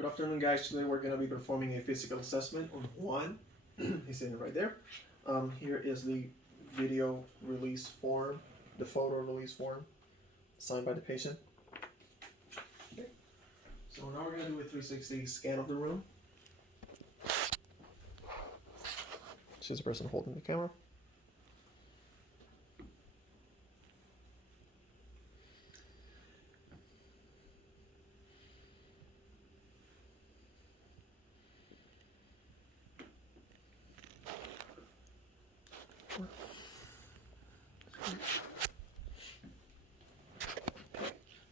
Good afternoon, guys. Today we're going to be performing a physical assessment on Juan. He's sitting right there. Here is the video release form, the photo release form signed by the patient. Okay. So now we're going to do a 360 scan of the room. She's the person holding the camera.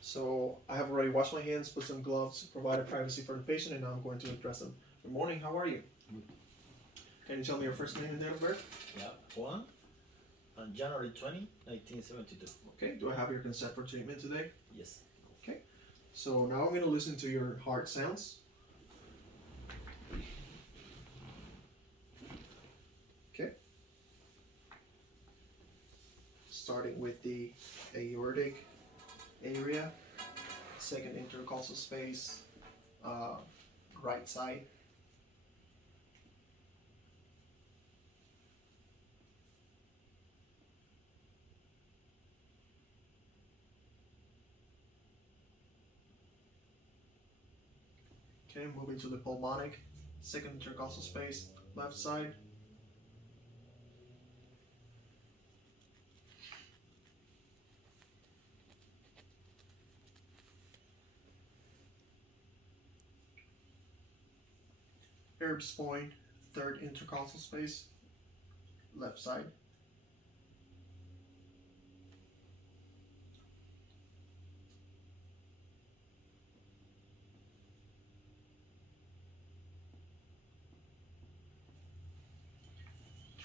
So I have already washed my hands, put some gloves, provided privacy for the patient, and now I'm going to address them. Good morning, how are you? Good. Can you tell me your first name and date of birth? Yeah, Juan, on January 20, 1972. Okay, do I have your consent for treatment today? Yes. Okay, so now I'm going to listen to your heart sounds. Okay. Starting with the aortic area, second intercostal space, right side. Okay, moving to the pulmonic, second intercostal space, left side. Erb's point, third intercostal space, left side.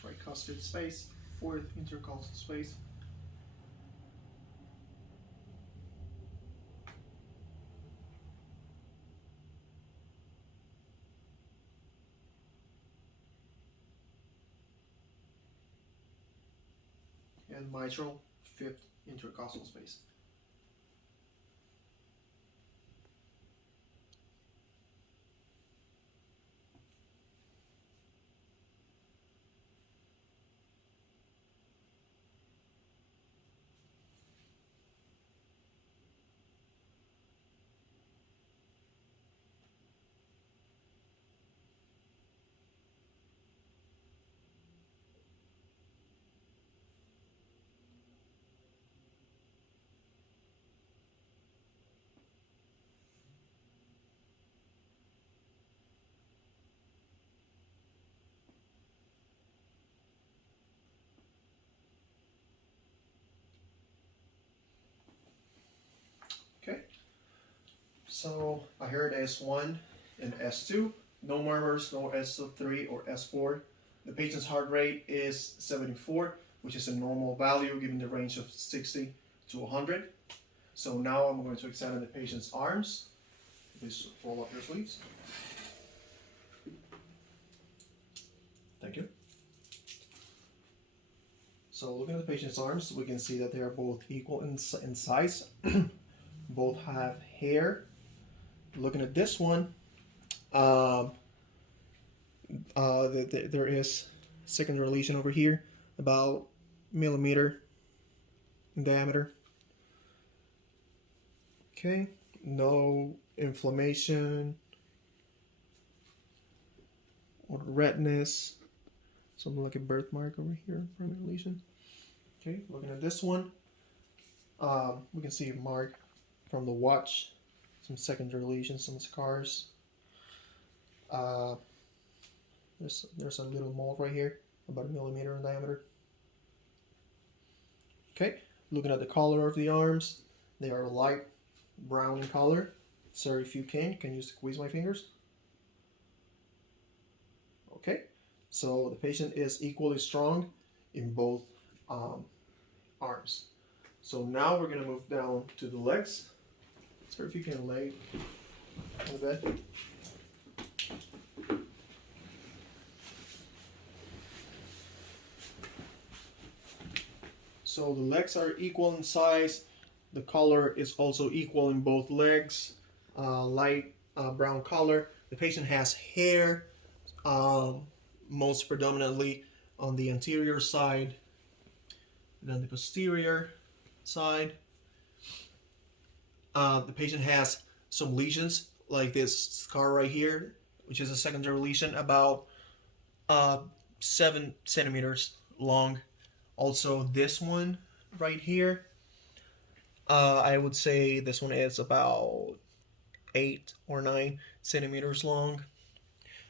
Tricuspid space, fourth intercostal space. And mitral, fifth intercostal space. Okay, so I heard S1 and S2, no murmurs, no S3 or S4. The patient's heart rate is 74, which is a normal value given the range of 60 to 100. So now I'm going to examine the patient's arms. Please roll up your sleeves. Thank you. So looking at the patient's arms, we can see that they are both equal in size. Both have hair. Looking at this one, there is secondary lesion over here, about millimeter in diameter. Okay, no inflammation or redness. Something like a birthmark over here, primary lesion. Okay, looking at this one, we can see a mark from the watch, some secondary lesions, some scars. There's a little mole right here, about a millimeter in diameter. Okay, looking at the color of the arms, they are light brown in color. Sir, if you can you squeeze my fingers? Okay, so the patient is equally strong in both arms. So now we're gonna move down to the legs. Sir, if you can lay on the bed. So the legs are equal in size. The color is also equal in both legs. Light brown color. The patient has hair, most predominantly on the anterior side, then the posterior side. The patient has some lesions like this scar right here, which is a secondary lesion about 7 centimeters long. Also, this one right here, I would say this one is about 8 or 9 centimeters long.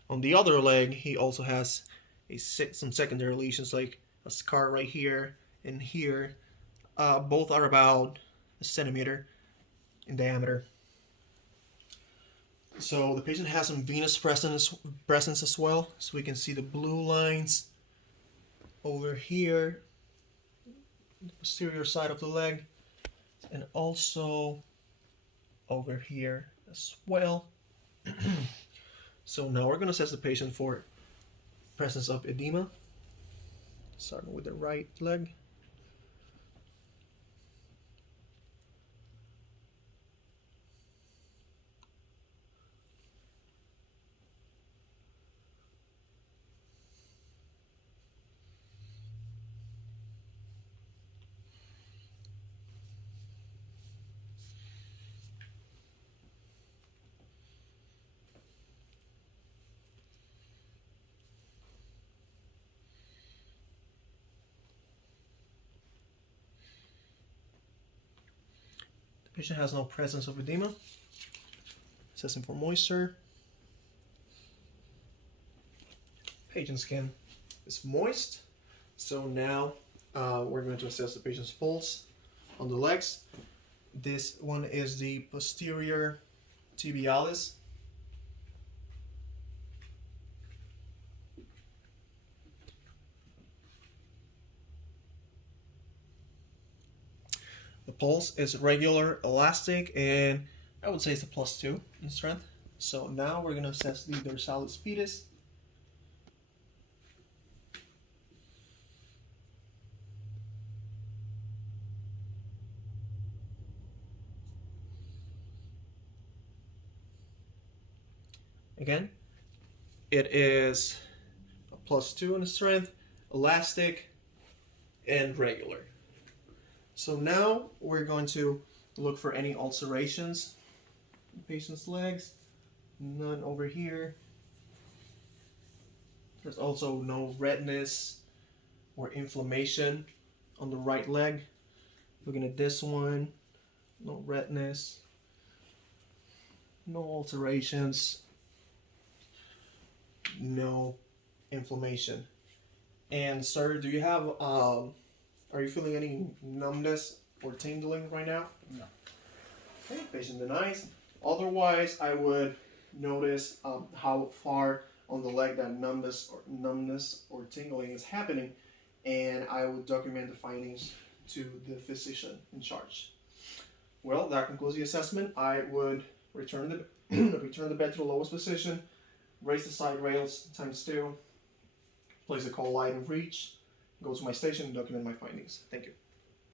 On the other leg, he also has some secondary lesions like a scar right here and here. Both are about a centimeter in diameter. So the patient has some venous presence as well. So we can see the blue lines over here, the posterior side of the leg, and also over here as well. So now we're going to assess the patient for presence of edema, starting with the right leg. The patient has no presence of edema. Assessing for moisture. Patient's skin is moist. So now we're going to assess the patient's pulse on the legs. This one is the posterior tibialis. The pulse is regular, elastic, and I would say it's a +2 in strength. So now we're going to assess the dorsalis pedis. Again, it is a +2 in strength, elastic, and regular. So now we're going to look for any ulcerations in the patient's legs. None over here. There's also no redness or inflammation on the right leg. Looking at this one, no redness, no alterations, no inflammation. And sir, do you have are you feeling any numbness or tingling right now? No. Okay, patient denies. Otherwise, I would notice how far on the leg that numbness or tingling is happening, and I would document the findings to the physician in charge. Well, that concludes the assessment. I would return the bed to the lowest position, raise the side rails ×2, place the call light in reach, go to my station and document my findings. Thank you.